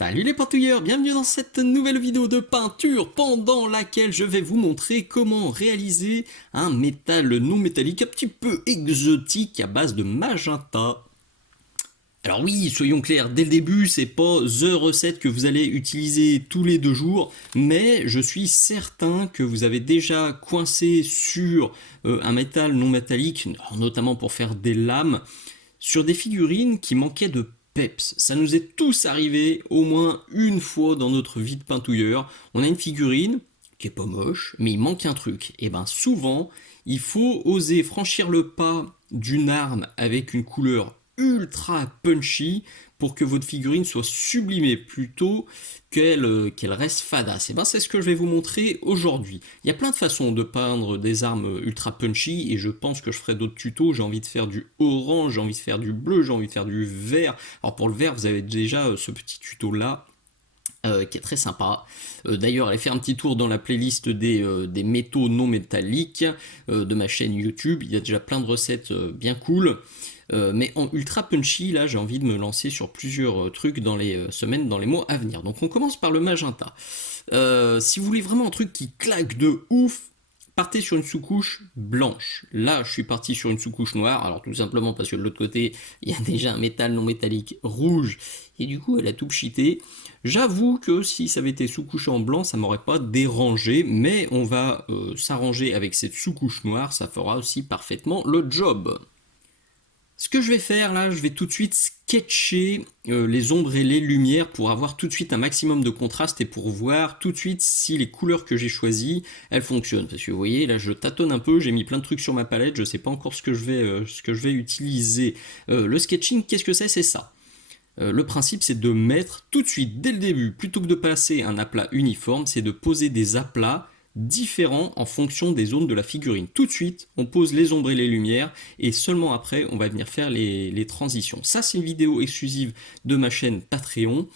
Salut les pantouilleurs, bienvenue dans cette nouvelle vidéo de peinture pendant laquelle je vais vous montrer comment réaliser un métal non métallique un petit peu exotique à base de magenta. Alors oui, soyons clairs, dès le début, c'est pas THE recette que vous allez utiliser tous les 2 jours, mais je suis certain que vous avez déjà coincé sur un métal non métallique, notamment pour faire des lames, sur des figurines qui manquaient de peps. Ça nous est tous arrivé au moins une fois dans notre vie de pintouilleur. On a une figurine qui est pas moche, mais il manque un truc. Et ben souvent, il faut oser franchir le pas d'une arme avec une couleur ultra punchy pour que votre figurine soit sublimée plutôt qu'elle reste fadasse. Et ben c'est ce que je vais vous montrer aujourd'hui. Il y a plein de façons de peindre des armes ultra punchy et je pense que je ferai d'autres tutos. J'ai envie de faire du orange, j'ai envie de faire du bleu, j'ai envie de faire du vert. Alors pour le vert, vous avez déjà ce petit tuto là. Qui est très sympa. D'ailleurs, allez faire un petit tour dans la playlist des métaux non métalliques de ma chaîne YouTube. Il y a déjà plein de recettes bien cool. Mais en ultra punchy, là, j'ai envie de me lancer sur plusieurs trucs dans les semaines, dans les mois à venir. Donc on commence par le magenta. Si vous voulez vraiment un truc qui claque de ouf, partez sur une sous-couche blanche. Là, je suis parti sur une sous-couche noire, alors tout simplement parce que de l'autre côté, il y a déjà un métal non métallique rouge, et du coup, elle a tout pchité. J'avoue que si ça avait été sous-couche en blanc, ça m'aurait pas dérangé, mais on va s'arranger avec cette sous-couche noire, ça fera aussi parfaitement le job. Ce que je vais faire là, je vais tout de suite sketcher les ombres et les lumières pour avoir tout de suite un maximum de contraste et pour voir tout de suite si les couleurs que j'ai choisies, elles fonctionnent. Parce que vous voyez, là je tâtonne un peu, j'ai mis plein de trucs sur ma palette, je sais pas encore ce que je vais utiliser. Le sketching, qu'est-ce que c'est? C'est ça. Le principe, c'est de mettre tout de suite, dès le début, plutôt que de passer un aplat uniforme, c'est de poser des aplats différents en fonction des zones de la figurine. Tout de suite, on pose les ombres et les lumières, et seulement après, on va venir faire les transitions. Ça, c'est une vidéo exclusive de ma chaîne Patreon.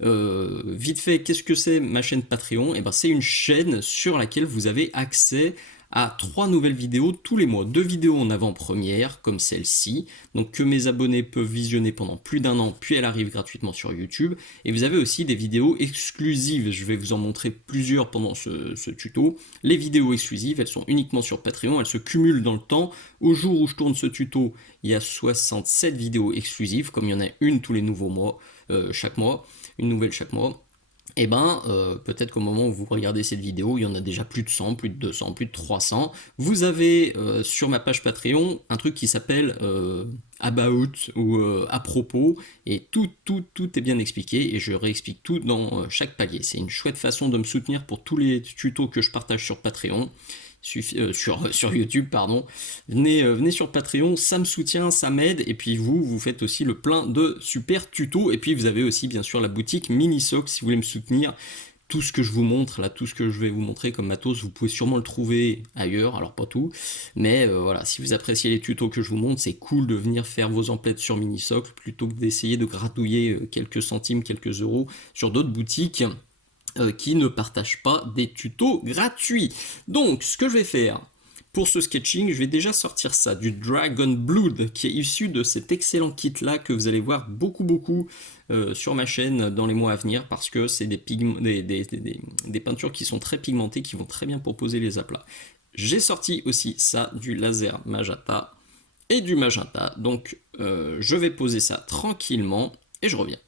Vite fait, qu'est-ce que c'est ma chaîne Patreon? Ben, c'est une chaîne sur laquelle vous avez accès à 3 nouvelles vidéos tous les mois. 2 vidéos en avant-première, comme celle-ci, donc que mes abonnés peuvent visionner pendant plus d'un an, puis elle arrive gratuitement sur YouTube. Et vous avez aussi des vidéos exclusives, je vais vous en montrer plusieurs pendant ce tuto. Les vidéos exclusives, elles sont uniquement sur Patreon, elles se cumulent dans le temps. Au jour où je tourne ce tuto, il y a 67 vidéos exclusives, comme il y en a une tous les nouveaux mois, chaque mois, une nouvelle chaque mois. Et ben, peut-être qu'au moment où vous regardez cette vidéo, il y en a déjà plus de 100, plus de 200, plus de 300. Vous avez sur ma page Patreon un truc qui s'appelle About ou à propos, et tout est bien expliqué, et je réexplique tout dans chaque palier. C'est une chouette façon de me soutenir pour tous les tutos que je partage sur Patreon. Sur YouTube, pardon. Venez sur Patreon, ça me soutient, ça m'aide, et puis vous faites aussi le plein de super tutos, et puis vous avez aussi bien sûr la boutique Minisoc si vous voulez me soutenir. Tout ce que je vous montre, là, tout ce que je vais vous montrer comme matos, vous pouvez sûrement le trouver ailleurs, alors pas tout, mais voilà, si vous appréciez les tutos que je vous montre, c'est cool de venir faire vos emplettes sur Minisoc, plutôt que d'essayer de gratouiller quelques centimes, quelques euros sur d'autres boutiques qui ne partagent pas des tutos gratuits. Donc, ce que je vais faire pour ce sketching, je vais déjà sortir ça, du Dragon Blood, qui est issu de cet excellent kit-là que vous allez voir beaucoup sur ma chaîne dans les mois à venir, parce que c'est des peintures qui sont très pigmentées, qui vont très bien pour poser les aplats. J'ai sorti aussi ça, du laser magenta et du magenta, donc je vais poser ça tranquillement, et je reviens.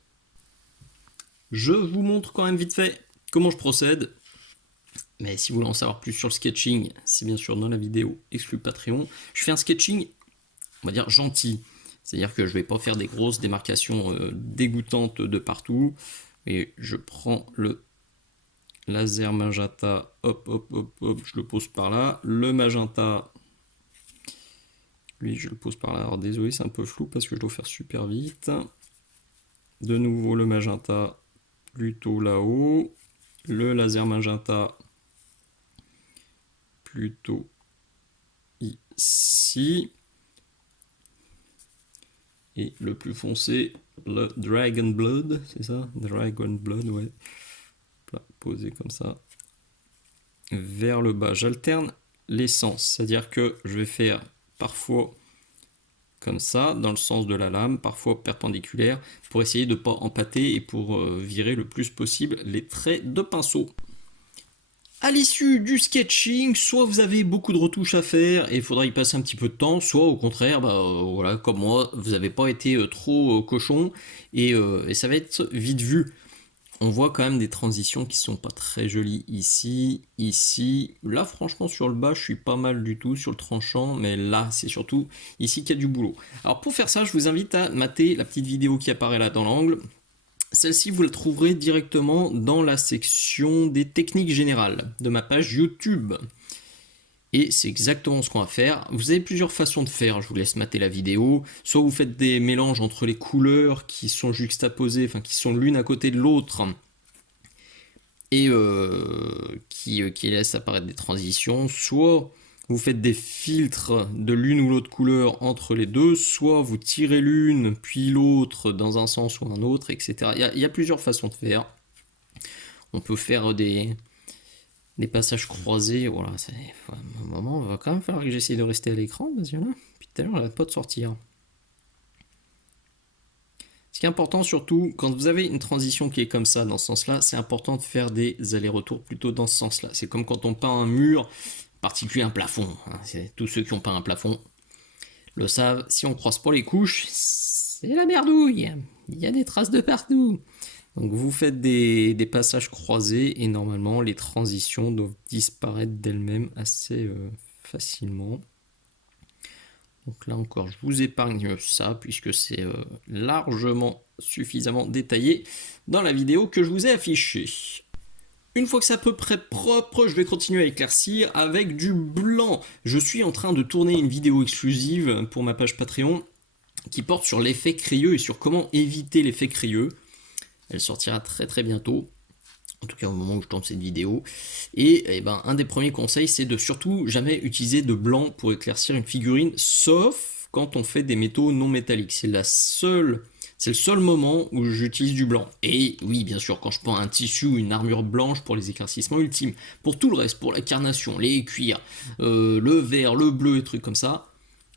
Je vous montre quand même vite fait comment je procède. Mais si vous voulez en savoir plus sur le sketching, c'est bien sûr dans la vidéo exclue Patreon. Je fais un sketching, on va dire gentil. C'est-à-dire que je ne vais pas faire des grosses démarcations dégoûtantes de partout. Et je prends le laser magenta, hop, je le pose par là. Le magenta, lui, je le pose par là. Alors désolé, c'est un peu flou parce que je dois faire super vite. De nouveau le magenta, plutôt là-haut. Le laser magenta, plutôt ici. Et le plus foncé, le Dragon Blood, c'est ça? Dragon Blood, ouais. Posé comme ça. Vers le bas. J'alterne les sens, c'est-à-dire que je vais faire parfois comme ça, dans le sens de la lame, parfois perpendiculaire, pour essayer de ne pas empâter et pour virer le plus possible les traits de pinceau. À l'issue du sketching, soit vous avez beaucoup de retouches à faire et il faudra y passer un petit peu de temps, soit au contraire, voilà, comme moi, vous n'avez pas été trop cochon et ça va être vite vu. On voit quand même des transitions qui sont pas très jolies ici, ici. Là, franchement, sur le bas, je suis pas mal du tout sur le tranchant, mais là, c'est surtout ici qu'il y a du boulot. Alors pour faire ça, je vous invite à mater la petite vidéo qui apparaît là dans l'angle. Celle-ci, vous la trouverez directement dans la section des techniques générales de ma page YouTube. Et c'est exactement ce qu'on va faire. Vous avez plusieurs façons de faire, je vous laisse mater la vidéo. Soit vous faites des mélanges entre les couleurs qui sont juxtaposées, enfin qui sont l'une à côté de l'autre, et qui laissent apparaître des transitions. Soit vous faites des filtres de l'une ou l'autre couleur entre les deux, soit vous tirez l'une puis l'autre dans un sens ou un autre, etc. Il y a plusieurs façons de faire. On peut faire des passages croisés. Voilà, à un moment, il va quand même falloir que j'essaye de rester à l'écran parce que là, depuis tout à l'heure, j'arrête pas de sortir. Ce qui est important surtout, quand vous avez une transition qui est comme ça, dans ce sens-là, c'est important de faire des allers-retours plutôt dans ce sens-là. C'est comme quand on peint un mur, en particulier un plafond. Tous ceux qui ont peint un plafond le savent, si on croise pas les couches, c'est la merdouille. Il y a des traces de partout. Donc vous faites des passages croisés et normalement les transitions doivent disparaître d'elles-mêmes assez facilement. Donc là encore, je vous épargne ça puisque c'est largement suffisamment détaillé dans la vidéo que je vous ai affichée. Une fois que c'est à peu près propre, je vais continuer à éclaircir avec du blanc. Je suis en train de tourner une vidéo exclusive pour ma page Patreon qui porte sur l'effet crayeux et sur comment éviter l'effet crayeux. Elle sortira très très bientôt, en tout cas au moment où je tourne cette vidéo. Et un des premiers conseils, c'est de surtout jamais utiliser de blanc pour éclaircir une figurine, sauf quand on fait des métaux non métalliques. C'est le seul moment où j'utilise du blanc. Et oui, bien sûr, quand je prends un tissu ou une armure blanche pour les éclaircissements ultimes. Pour tout le reste, pour la carnation, les cuirs, le vert, le bleu et trucs comme ça,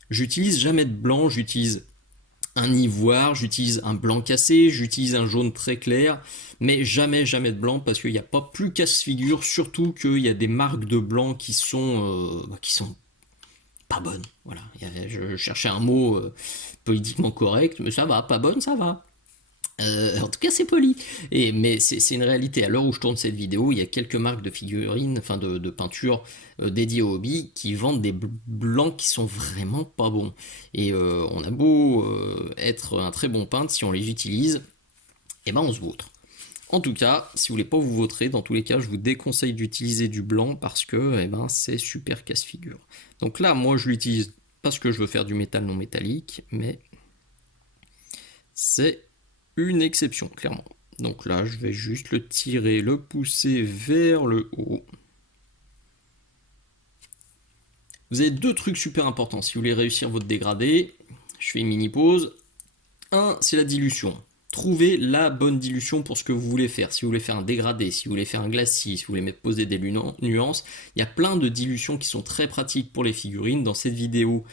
j'utilise jamais de blanc, j'utilise un ivoire, j'utilise un blanc cassé, j'utilise un jaune très clair, mais jamais de blanc parce qu'il n'y a pas plus casse-figure, surtout qu'il y a des marques de blanc qui sont pas bonnes. Voilà, je cherchais un mot politiquement correct, mais ça va, pas bonne, ça va. En tout cas, c'est poli. Mais c'est une réalité. À l'heure où je tourne cette vidéo, il y a quelques marques de figurines, enfin de peinture dédiées au hobby qui vendent des blancs qui sont vraiment pas bons. Et on a beau être un très bon peintre, si on les utilise, on se vautre. En tout cas, si vous voulez pas vous vautrer, dans tous les cas, je vous déconseille d'utiliser du blanc parce que c'est super casse-figure. Donc là, moi, je l'utilise parce que je veux faire du métal non métallique, mais c'est une exception, clairement. Donc là, je vais juste le tirer, le pousser vers le haut. Vous avez deux trucs super importants si vous voulez réussir votre dégradé. Je fais une mini pause. Un, c'est la dilution. Trouvez la bonne dilution pour ce que vous voulez faire. Si vous voulez faire un dégradé, si vous voulez faire un glacis, si vous voulez poser des nuances, il y a plein de dilutions qui sont très pratiques pour les figurines. Dans cette vidéo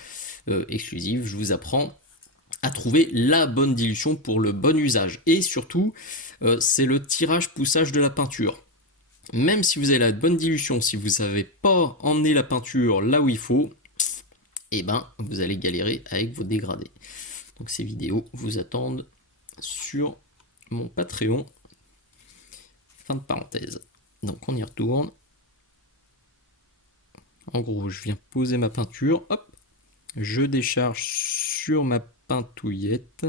exclusive, je vous apprends à trouver la bonne dilution pour le bon usage. Et surtout, c'est le tirage-poussage de la peinture. Même si vous avez la bonne dilution, si vous ne savez pas emmener la peinture là où il faut, vous allez galérer avec vos dégradés. Donc ces vidéos vous attendent sur mon Patreon. Fin de parenthèse. Donc on y retourne. En gros, je viens poser ma peinture. Hop, je décharge sur ma peintouillette.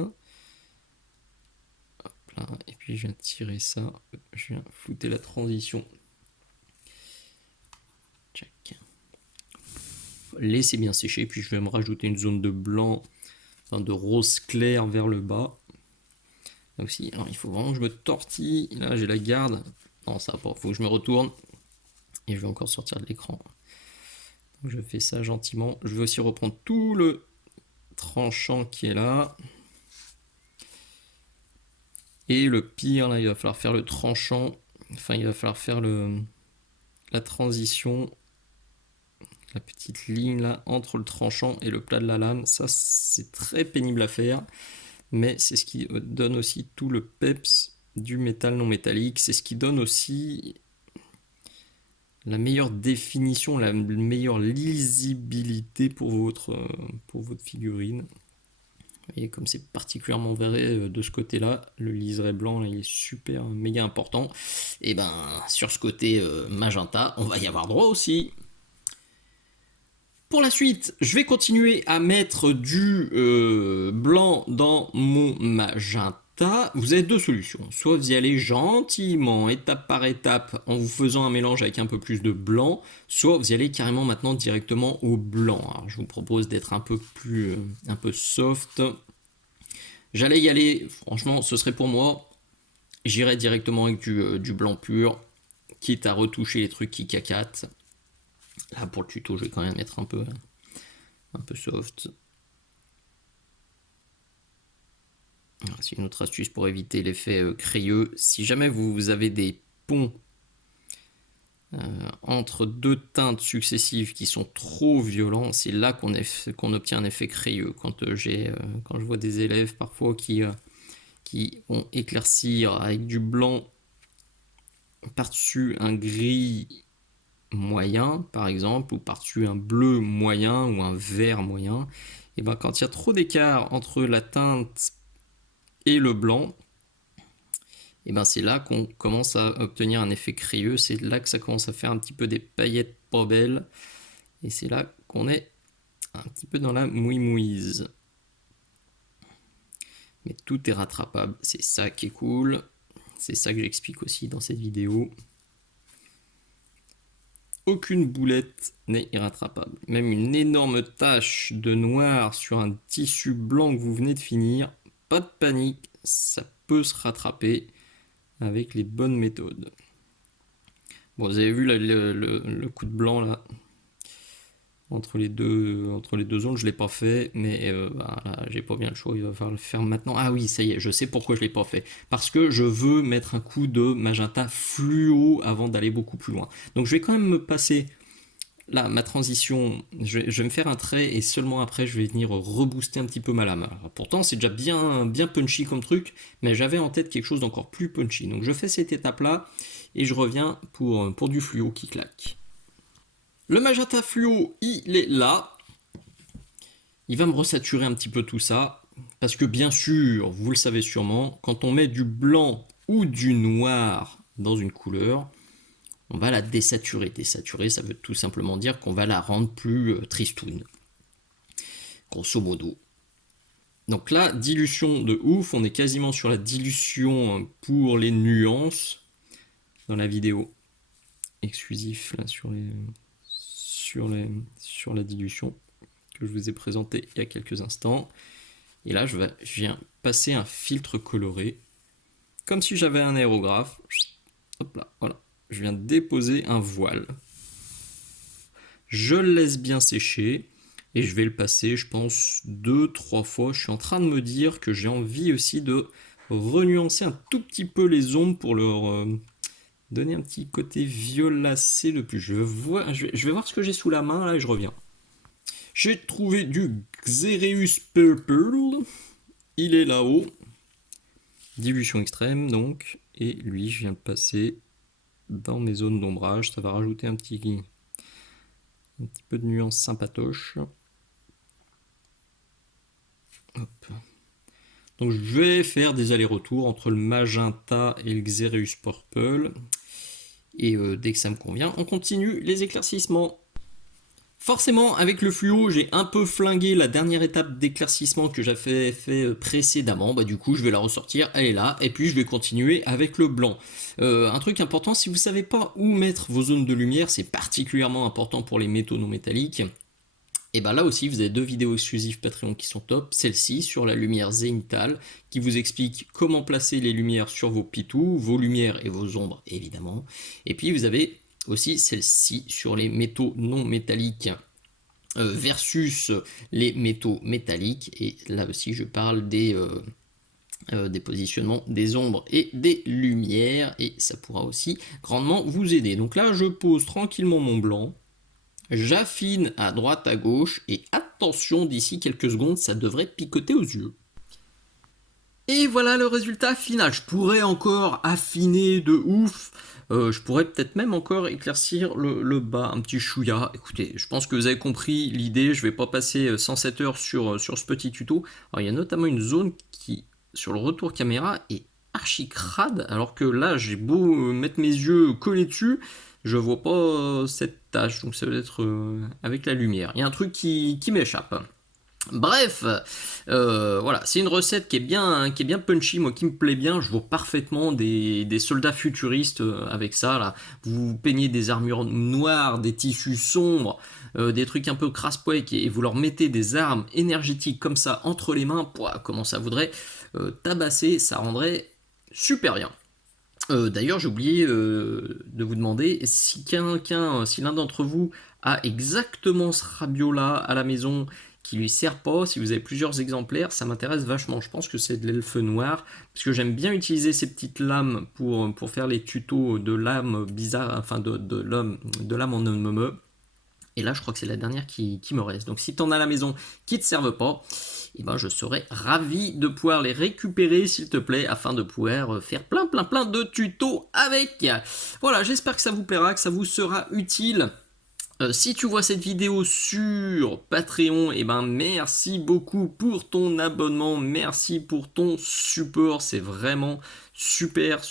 Hop là, et puis je viens tirer ça. Je viens foutre la transition. Check. Laissez bien sécher, puis je vais me rajouter une zone de blanc, enfin de rose clair vers le bas. Là aussi, alors il faut vraiment que je me tortille. Là, j'ai la garde. Non, ça va pas. Il faut que je me retourne. Et je vais encore sortir de l'écran. Donc je fais ça gentiment. Je vais aussi reprendre tout le tranchant qui est là. Et le pire, là, il va falloir faire le tranchant. Enfin, il va falloir faire la transition la petite ligne là entre le tranchant et le plat de la lame. Ça, c'est très pénible à faire, mais c'est ce qui donne aussi tout le peps du métal non métallique. C'est ce qui donne aussi la meilleure définition, la meilleure lisibilité pour votre figurine. Et comme c'est particulièrement vrai de ce côté-là, le liseré blanc là, il est super méga important. Et ben sur ce côté magenta, on va y avoir droit aussi. Pour la suite, je vais continuer à mettre du blanc dans mon magenta. Vous avez deux solutions. Soit vous y allez gentiment, étape par étape, en vous faisant un mélange avec un peu plus de blanc, soit vous y allez carrément maintenant directement au blanc. Alors je vous propose d'être un peu plus, un peu soft. J'allais y aller, franchement, ce serait pour moi. J'irais directement avec du blanc pur, quitte à retoucher les trucs qui cacatent. Là, pour le tuto, je vais quand même être un peu soft. C'est une autre astuce pour éviter l'effet crayeux. Si jamais vous avez des ponts entre deux teintes successives qui sont trop violents, c'est là qu'on obtient un effet crayeux. Quand je vois des élèves parfois qui vont éclaircir avec du blanc par-dessus un gris moyen par exemple, ou par-dessus un bleu moyen ou un vert moyen, et ben quand il y a trop d'écart entre la teinte et le blanc, et ben c'est là qu'on commence à obtenir un effet crayeux, c'est là que ça commence à faire un petit peu des paillettes pas belles, et c'est là qu'on est un petit peu dans la mouise. Mais tout est rattrapable, c'est ça qui est cool, c'est ça que j'explique aussi dans cette vidéo. Aucune boulette n'est irrattrapable. Même une énorme tache de noir sur un tissu blanc que vous venez de finir, pas de panique, ça peut se rattraper avec les bonnes méthodes. Bon, vous avez vu le coup de blanc là entre les deux zones, je l'ai pas fait, mais voilà, j'ai pas bien le choix, il va falloir le faire maintenant. Ah oui, ça y est, je sais pourquoi je l'ai pas fait. Parce que je veux mettre un coup de magenta fluo avant d'aller beaucoup plus loin. Donc je vais quand même me passer là, ma transition, je vais me faire un trait et seulement après je vais venir rebooster un petit peu ma lame. Alors, pourtant c'est déjà bien punchy comme truc, mais j'avais en tête quelque chose d'encore plus punchy. Donc je fais cette étape là et je reviens pour du fluo qui claque. Le magenta fluo, il est là. Il va me resaturer un petit peu tout ça. Parce que bien sûr, vous le savez sûrement, quand on met du blanc ou du noir dans une couleur, on va la désaturer. Désaturer, ça veut tout simplement dire qu'on va la rendre plus tristoune. Grosso modo. Donc là, dilution de ouf. On est quasiment sur la dilution pour les nuances dans la vidéo. Exclusif là sur la dilution que je vous ai présenté il y a quelques instants. Et là, je viens passer un filtre coloré, comme si j'avais un aérographe. Hop là, voilà. Je viens déposer un voile. Je le laisse bien sécher et je vais le passer, je pense, 2-3 fois. Je suis en train de me dire que j'ai envie aussi de renuancer un tout petit peu les ombres pour leur donner un petit côté violacé de plus. Je vais voir ce que j'ai sous la main là et je reviens. J'ai trouvé du Xereus Purple. Il est là-haut. Dilution extrême donc. Et lui, je viens de passer dans mes zones d'ombrage. Ça va rajouter un petit peu de nuance sympatoche. Hop. Donc je vais faire des allers-retours entre le magenta et le Xereus Purple. Et dès que ça me convient, on continue les éclaircissements. Forcément, avec le fluo, j'ai un peu flingué la dernière étape d'éclaircissement que j'avais fait précédemment. Bah, du coup, je vais la ressortir, elle est là. Et puis, je vais continuer avec le blanc. Un truc important, si vous ne savez pas où mettre vos zones de lumière, c'est particulièrement important pour les métaux non métalliques. Et bah là aussi, vous avez deux vidéos exclusives Patreon qui sont top. Celle-ci sur la lumière zénithale, qui vous explique comment placer les lumières sur vos pitous, vos lumières et vos ombres, évidemment. Et puis, vous avez aussi celle-ci sur les métaux non métalliques versus les métaux métalliques. Et là aussi, je parle des positionnements des ombres et des lumières. Et ça pourra aussi grandement vous aider. Donc là, je pose tranquillement mon blanc. J'affine à droite à gauche et attention, d'ici quelques secondes, ça devrait picoter aux yeux. Et voilà le résultat final. Je pourrais encore affiner de ouf. Je pourrais peut-être même encore éclaircir le bas un petit chouïa. Écoutez, je pense que vous avez compris l'idée. Je vais pas passer 107 heures sur ce petit tuto. Alors, il y a notamment une zone qui, sur le retour caméra, est archi crade. Alors que là, j'ai beau mettre mes yeux collés dessus, je vois pas cette tache. Donc ça doit être avec la lumière. Il y a un truc qui m'échappe. Bref, voilà, c'est une recette qui est bien punchy, moi qui me plaît bien. Je vois parfaitement des soldats futuristes avec ça. Là, vous peignez des armures noires, des tissus sombres, des trucs un peu crasse-poic et vous leur mettez des armes énergétiques comme ça entre les mains. Pouah, comment ça voudrait tabasser, ça rendrait super bien. D'ailleurs, j'ai oublié de vous demander si si l'un d'entre vous a exactement ce rabio-là à la maison qui lui sert pas, si vous avez plusieurs exemplaires, ça m'intéresse vachement. Je pense que c'est de l'elfe noir, parce que j'aime bien utiliser ces petites lames pour faire les tutos de lames bizarres, enfin de lames en me. Et là, je crois que c'est la dernière qui me reste. Donc si tu en as à la maison qui ne te servent pas, eh ben, je serais ravi de pouvoir les récupérer, s'il te plaît, afin de pouvoir faire plein de tutos avec. Voilà, j'espère que ça vous plaira, que ça vous sera utile. Si tu vois cette vidéo sur Patreon, eh ben merci beaucoup pour ton abonnement, merci pour ton support, c'est vraiment super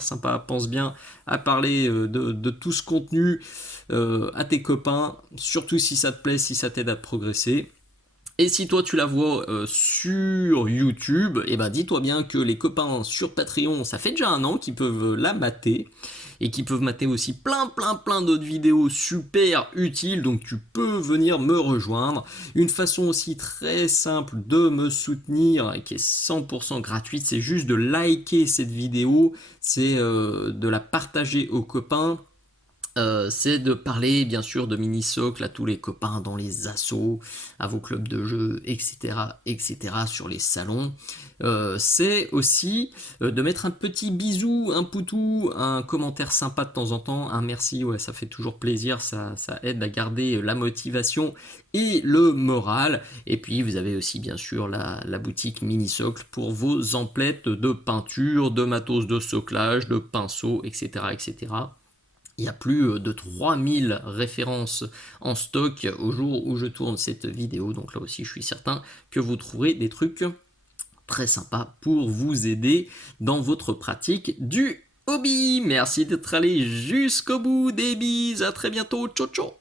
sympa. Pense bien à parler de tout ce contenu à tes copains, surtout si ça te plaît, si ça t'aide à progresser. Et si toi tu la vois sur YouTube, eh ben dis-toi bien que les copains sur Patreon, ça fait déjà un an qu'ils peuvent la mater et qu'ils peuvent mater aussi plein d'autres vidéos super utiles, donc tu peux venir me rejoindre. Une façon aussi très simple de me soutenir et qui est 100% gratuite, c'est juste de liker cette vidéo, c'est de la partager aux copains. C'est de parler bien sûr de mini-socle à tous les copains dans les assos, à vos clubs de jeux, etc. sur les salons. C'est aussi de mettre un petit bisou, un poutou, un commentaire sympa de temps en temps, un merci, ouais, ça fait toujours plaisir, ça aide à garder la motivation et le moral. Et puis vous avez aussi bien sûr la boutique mini-socle pour vos emplettes de peinture, de matos de soclage, de pinceaux, etc. Il y a plus de 3000 références en stock au jour où je tourne cette vidéo. Donc là aussi, je suis certain que vous trouverez des trucs très sympas pour vous aider dans votre pratique du hobby. Merci d'être allé jusqu'au bout. Des bises, à très bientôt. Ciao ciao.